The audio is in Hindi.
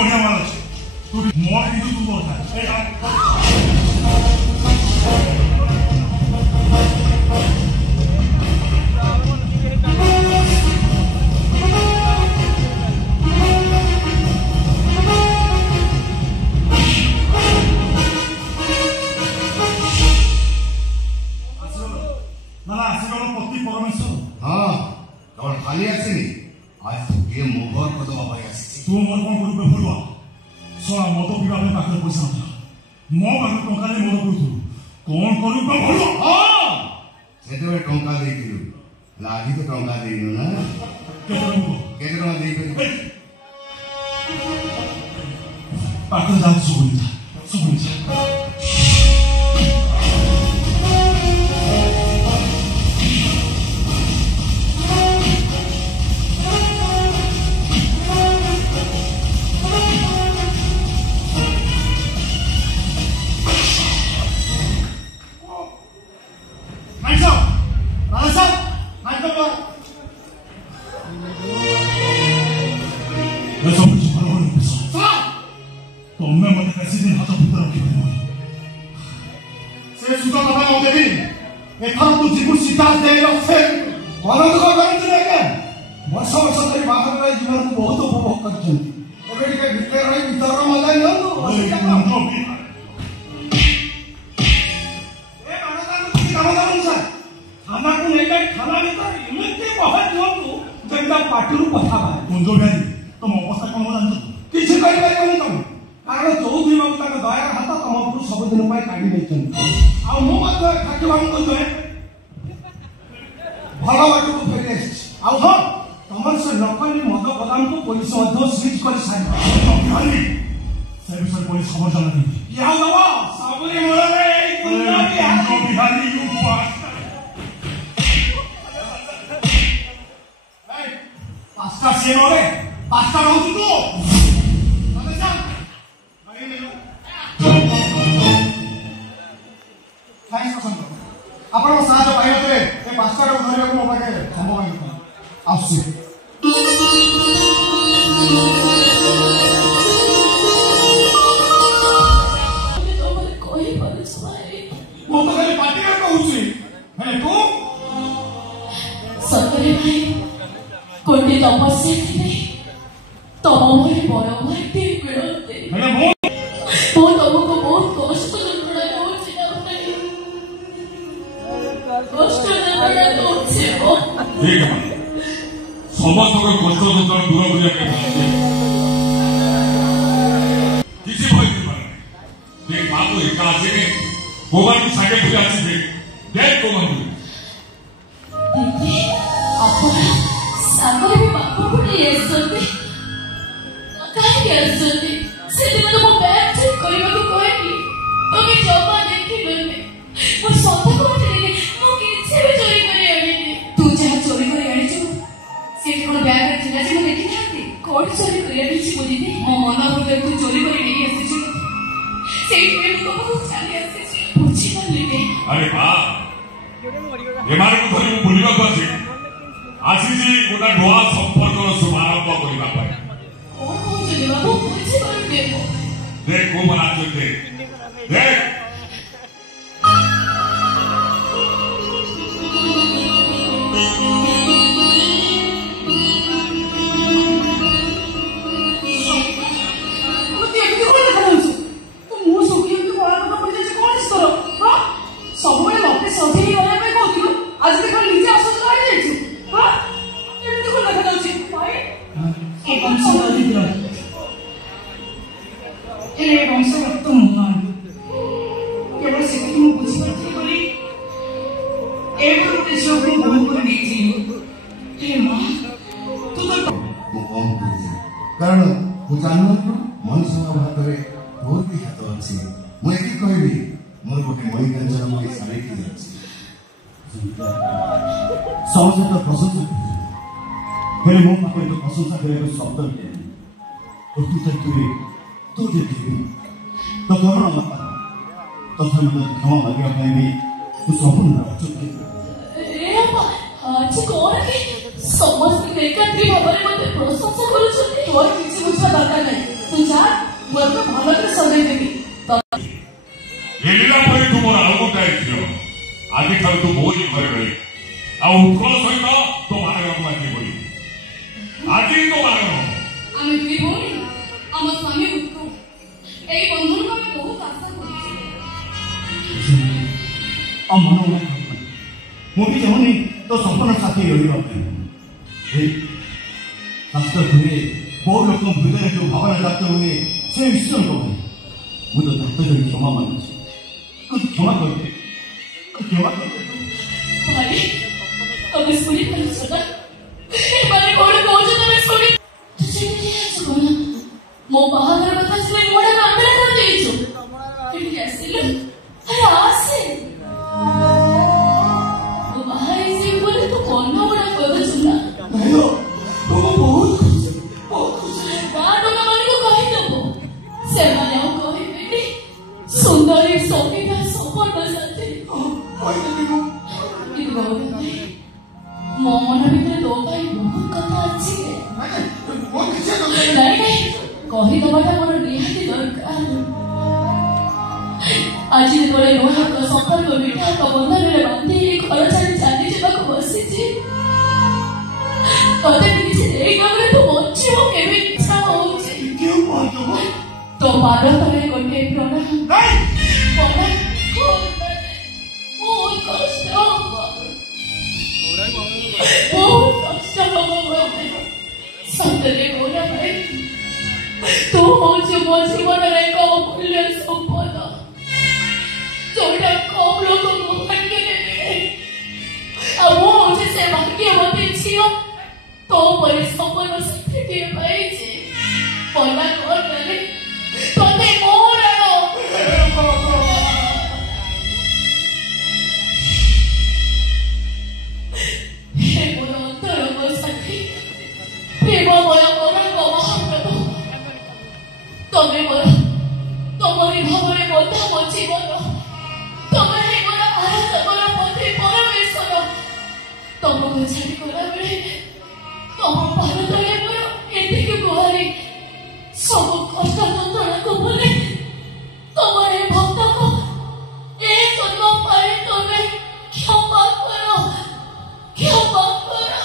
बढ़िया माल अच्छे तू मोर हिंदू तू बोलता है परमेश्वर हाँ कौन खाली आसनी आज ये मोहर को दबा पाई आसी तू मोर कौन करू बेफुलवा सोला मद पीवा में पाखरे पैसा नथला मो पाखरे टंका नै मोर करू कौन करू बेफुलवा हां सेते टंका दे दिलु लागी तो टंका देनु ना केते टंका दे पाखरे जा सुबुलिता तुमने मत कैसे दिन हाथों भीतर रखी हुई से सुधा बाबा हो देवी एथां तू जीवन सीधा दे रखे गलत को गलत लेके वर्ष वर्ष धरी बाहर रही जीवन को बहुत उपभोग करछन ओबे के भीतर रही भीतर मजा न लो ए बाणा तू काम करू सर खाना को लेके खाना भीतर इमते बहुत जोतु जेंदा पाटरू कथा बा कुंजो भाई तुम अवस्था कोन जानत किछ करि पाइ कोन तुम कारण चौधरी बाबू तक दया हाथ तुम सब दिन काढ़ी नहीं खाटी बाबू कहे भल बाट को फेरी हाँ तुम से नकली मद बदाम को पुलिस सीज कर विषय पुलिस खबर जाना पांचटा सीन पांचटा रहू तू ଆପଣ ସାହାଯ୍ୟ ପାଇନଥିଲେ ଏ ପାସ୍ତାଟାକୁ ଧରିବାକୁ ମୋ ପାଖେ ସମ୍ଭବ ହେଇନଥିଲା ଆସୁଛି ମୁଁ ତ ଖାଲି ପାଟିରେ କହୁଛି ହେଲେ ତୁ ସତରେ ଭାଇ କୋଟି ତପସ୍ୟା ଥିଲେ ତମ ଭଳି ବଡ଼ ଭାଇଟି ମିଳନ୍ତେ ମୁଁ ତମକୁ ବହୁତ କଷ୍ଟ ଯନ୍ତ୍ରଣା କରୁଛି କଷ୍ଟ ଯନ୍ତ୍ରଣା କରୁଛି ସମସ୍ତଙ୍କ କଷ୍ଟ ଯନ୍ତ୍ରଣା ଦୂର କରିବା କିଛି ଭୟ देख बाबू एका आसेने गोबान की सागे भूल आसी देख गोबान दीदी आपण सागर भी बापू को ले सते काहे के सते से दिन तो मो बैग चेक करबा को कहली तमे जमा देखि गने मो सत को देले मो किछे भी चोरी करे आनी तू जहा चोरी करे आनी छु से कोन बैग रे थिला जे मो देखि नाती कोड चोरी करे आनी छु बोली दे मो मना को तू चोरी करे नहीं आसी छु अरे वाह ये मारे को धरी बुलिबा पाछे आसीजी गोटा ढोआ संपर्क शुभारंभ करिबा पाए कोन कोन चलेबा मो बुझी पारु देखो देख को बना देख देख कारण जानवर मनुष्य भाग में बहुत ही हाथ अच्छी मुझे कहबी मोर गोटे मणिकांचन मुझे सारे समस्त प्रशंसा हेले मो पाखे तो प्रशंसा करने शब्द तुझे तू देखी तो कौन तथा मैं क्षमा मांगे भी तू संपूर्ण समस्त एकांती भाव में मत प्रशंसा करूछन तोर किछि बुझा दरकार नै तू जा आम दुई भौणी आम स्वामी उत्कल यही बंधन को आम बहुत आशा कर चाहूनी तो संपूर्ण साथी रहा शास्त्र हुए बहुत लोक हृदय जो भावना जात हुए से ईश्वर को मुझे तो जन क्षमा मांगुଛି कुछ क्षमा करते भाई तबे सुनी कर सदा माने कोण कोच तबे सुनी तुझे क्या सुना मो बाहर बता सुनी मोड़ा कांदरा कर देइছো केटी आसिलो अरे आसे वो बाहर से बोले तो कौन मोड़ा कर सुना नहीं वो बहुत खुश है गाडो का मन को कहि दबो से माने ओ कहि बेटी सुंदरी सोफीना सपोर्ट साथे मो मन भीतर तो भाई बहुत कथा अच्छी है नहीं कही दबाटा मोर निहाती दरकार आज जेतबेले नुआ तो संपर्क मिठा तो बंधन रे बांधी घर छाड़ी चाली जाको बसिछि तोते किछि देई गले तो बच्ची हो केबे इच्छा होउछि क्यों बोलतो तो बारो तले कोटे प्रणा नहीं पड़ा बहुत कष्ट होगा बहुत कष्ट होगा सतरे बोला भाई तू हो जो मो जीवन रे को मूल्य संपद जोड़ा कम लोग को भाग्य ने अब वो हो से भाग्यवती छियो तो परे सपन से के पाई जे पला कर गले तोते मोरनो हे मोर अंतर को सखी प्रेममय मोर महाप्रभु तमे मोर तमरी भावरे बंधा मो जीवन तमे हे मोर आराध मोर पति परमेश्वर तमको छाड़ी करा बेले तम भारतरे मोर एतिके गुहारी सब कष्ट यंत्रणा को भूले तुम्हारे भक्त को एक जन्म पाए तुम्हें क्षमा करो क्षमा करो